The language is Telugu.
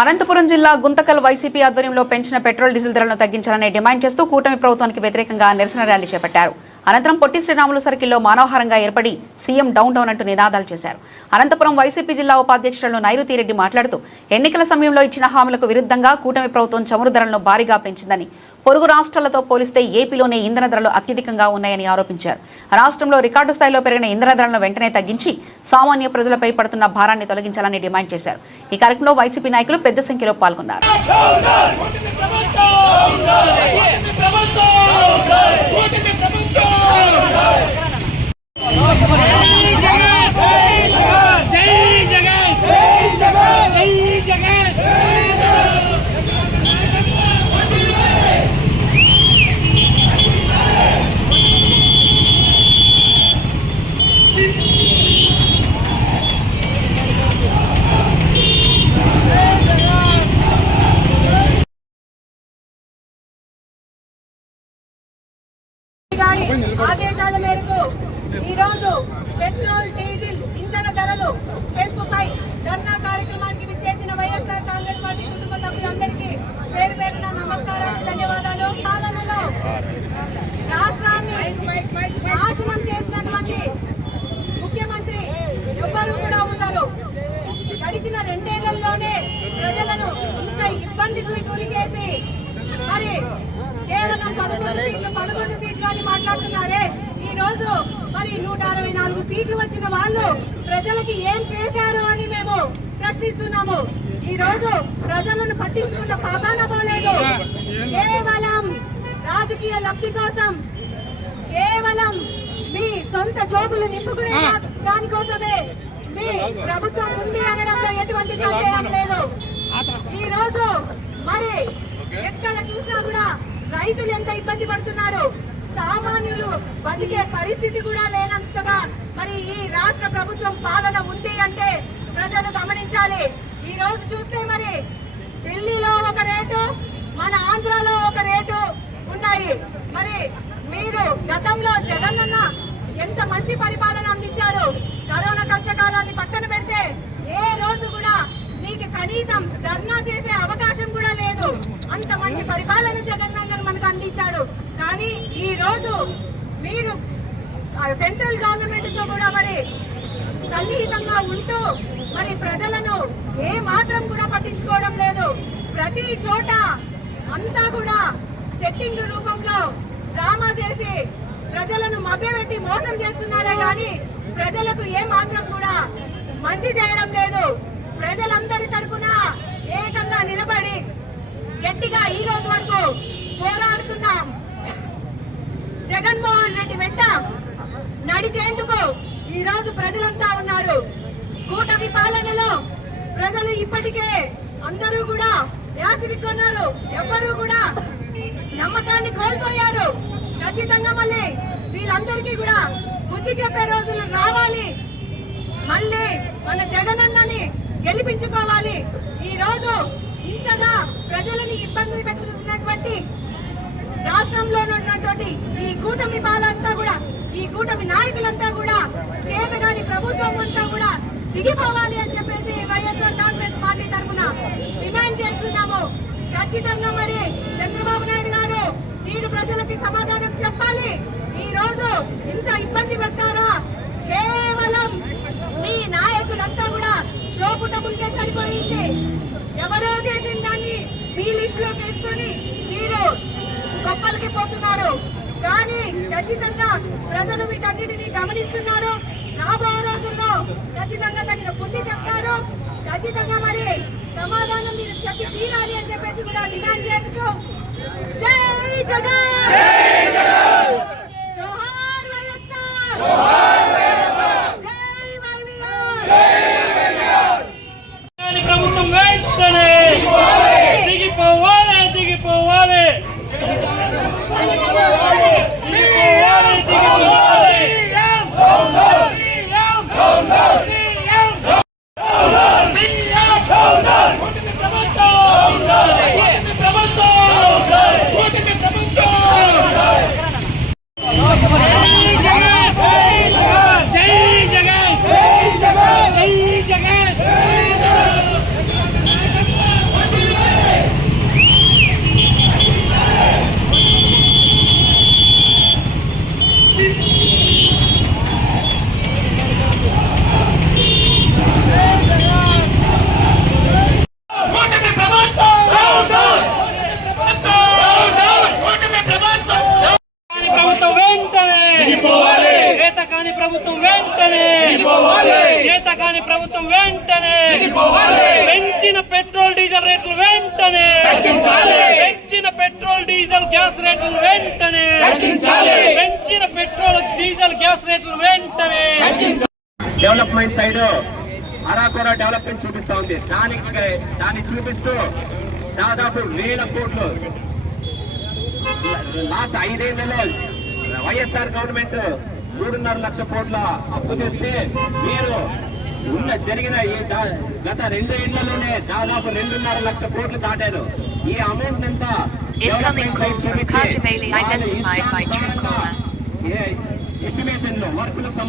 అనంతపురం జిల్లా గుంతకల్ వైసీపీ ఆధ్వర్యంలో పెంచిన పెట్రోల్ డీజిల్ ధరలను తగ్గించాలని డిమాండ్ చేస్తూ కూటమి ప్రభుత్వానికి వ్యతిరేకంగా నిరసన ర్యాలీ చేపట్టారు. అనంతరం పొట్టి శ్రీరాములు సర్కిల్లో మానవహారంగా ఏర్పడి సీఎం డౌన్ డౌన్ అంటూ నినాదాలు చేశారు. అనంతపురం వైసీపీ జిల్లా ఉపాధ్యక్షులు నైరుతిరెడ్డి మాట్లాడుతూ ఎన్నికల సమయంలో ఇచ్చిన హామీలకు విరుద్ధంగా కూటమి ప్రభుత్వం చమురు ధరలను భారీగా పెంచిందని, పొరుగు రాష్ట్రాలతో పోలిస్తే ఏపీలోనే ఇంధన ధరలు అత్యధికంగా ఉన్నాయని ఆరోపించారు. రాష్ట్రంలో రికార్డు స్థాయిలో పెరిగిన ఇంధన ధరలను వెంటనే తగ్గించి సామాన్య ప్రజలపై పడుతున్న భారాన్ని తొలగించాలని డిమాండ్ చేశారు. ఈ కార్యక్రమంలో వైసీపీ నాయకులు పెద్ద సంఖ్యలో పాల్గొన్నారు. ఆదేశాల మేరకు ఈరోజు పెట్రోల్ డీజిల్ ఇంధన ధరలు పెంపుపై ధర్నా కార్యక్రమానికి విచ్చేసిన వైఎస్ఆర్ కాంగ్రెస్ పార్టీ కుటుంబ సభ్యులందరికీ పేరు పేరున నమస్కారాలు, ధన్యవాదాలు. పాలనలో రాష్ట్రాన్ని నాశనం చేసినటువంటి ముఖ్యమంత్రి ఎవ్వరూ కూడా ఉండరు. గడిచిన 2 ఏళ్లలోనే ప్రజలను ఇంత ఇబ్బందికి గురి చేసి మరి కేవలం 11 సీట్లు అని మాట్లాడుతున్నారే. ఈ రోజు మరి 164 సీట్లు వచ్చిన వాళ్ళు ప్రజలకి ఏం చేశారు అని మేము ప్రశ్నిస్తున్నాము. ఈ రోజు ప్రజలను పట్టించుకున్న పాపాన పోలేదు. కేవలం రాజకీయ లబ్ధి కోసం, కేవలం మీ సొంత జోబులు నింపుకునే దానికోసమే మీ ప్రభుత్వం ఉంది అనడంలో ఎటువంటి సందేహం లేదు. ఈ రోజు మరి ఎక్కడ చూసినా కూడా రైతులు ఎంత ఇబ్బంది పడుతున్నారు. సామాన్యులు బతికే పరిస్థితి కూడా లేనంతగా మరి ఈ రాష్ట్ర ప్రభుత్వం పాలన ఉంది అంటే ప్రజలు గమనించాలి. ఈ రోజు చూస్తే మరి ఢిల్లీలో ఒక రేటు, మన ఆంధ్రాలో ఒక రేటు ఉన్నాయి. మరి మీరు గతంలో జగనన్న ఎంత మంచి పరిపాలన అందించారు. కరోనా కష్టకాలాన్ని పక్కన పెడితే ఏ రోజు కూడా మీకు కనీసం ధర్నా చేసే అవకాశం కూడా లేదు. అంత మంచి పరిపాలన జగనన్న మనకు అందించాడు. కానీ ఈ రోజు మీరు సెంట్రల్ గవర్నమెంట్ తో కూడా మరి సన్నిహితంగా ఉంటూ మరి ప్రజలను ఏ మాత్రం కూడా పట్టించుకోవడం లేదు. ప్రతి చోట అంతా కూడా సెట్టింగ్ రూపంలో డ్రామా చేసి ప్రజలను మభ్యపెట్టి మోసం చేస్తున్నారే కానీ ప్రజలకు ఏ మాత్రం కూడా మంచి చేయడం లేదు. ప్రజలందరి తరఫున ఏకంగా నిలబడి గట్టిగా ఈ రోజు వరకు పోరాడుతున్నాం. జగన్మోహన్ రెడ్డి వెంట నడిచేందుకు ఈ రోజు ప్రజలంతా ఉన్నారు. కూటమి పాలనలో ప్రజలు ఇప్పటికే అందరూ కూడా యాసిరికొన్నారు. ఎవ్వరూ కూడా నమ్మకాన్ని కోల్పోయారు. ఖచ్చితంగా మళ్ళీ వీళ్ళందరికీ కూడా బుద్ధి చెప్పే రోజులు రావాలి. మళ్ళీ మన జగనన్నని గెలిపించుకోవాలి. ఈ రోజు ఇంతగా ప్రజలని ఇబ్బందులు పెట్టుతున్నటువంటి రాష్ట్రంలో ఉన్నటువంటి ఈ కూటమి పాలంతా కూడా, ఈ కూటమి నాయకులంతా కూడా, చేతగాని ప్రభుత్వం అంతా కూడా దిగిపోవాలి అని చెప్పేసి వైఎస్ఆర్ కాంగ్రెస్ పార్టీ తరఫున డిమాండ్ చేస్తున్నాము. ఖచ్చితంగా మరి చంద్రబాబు నాయుడు గారు మీరు ప్రజలకి సమాధానం చెప్పాలి. ఈ రోజు ఇంత ఇబ్బంది పెడతారా? కేవలం మీ నాయకులంతా కూడా షోపు డబ్బులకే సరిపోయింది. ఎవరో చేసిన దాన్ని మీ లిస్ట్ లోకి వేసుకొని మీరు గొప్పలకి పోతున్నారు. కానీ ఖచ్చితంగా ప్రజలు వీటన్నిటినీ గమనిస్తున్నారు. రాబో రోజుల్లో ఖచ్చితంగా తగిన బుద్ధి చెప్తారు. ఖచ్చితంగా మరి సమాధానం మీరు చెప్పి తీరాలి అని చెప్పేసి కూడా డిమాండ్ చేస్తూ జై జగన్, జోహార్ వైఎస్ఆర్, జై వైఎస్ఆర్. ప్రభుత్వం వెంటనే దిగిపోవాలి, దిగిపోవాలి, రేట్లు వెంటనే పెంచిన పెట్రోల్ డీజిల్ గ్యాస్ రేట్లు వెంటనే పెంచిన పెట్రోల్ డీజిల్ గ్యాస్ రేట్లు వెంటనే. డెవలప్మెంట్ సైడ్ అరాకొర డెవలప్మెంట్ చూపిస్తా ఉంది. దాన్ని చూపిస్తూ దాదాపు 1000 కోట్లు లాస్ట్ 5 ఏళ్లలో వైఎస్ఆర్ గవర్నమెంట్ 3.5 లక్షల కోట్ల అప్పు తెస్తే మీరు జరిగిన ఈ గత 2 ఏళ్లలోనే దాదాపు 2.5 లక్షల కోట్లు దాటారు. ఈ అమౌంట్ అంతా డెవలప్మెంట్ సైడ్ చూపించి ఎస్టిమేషన్ లో వర్కులకు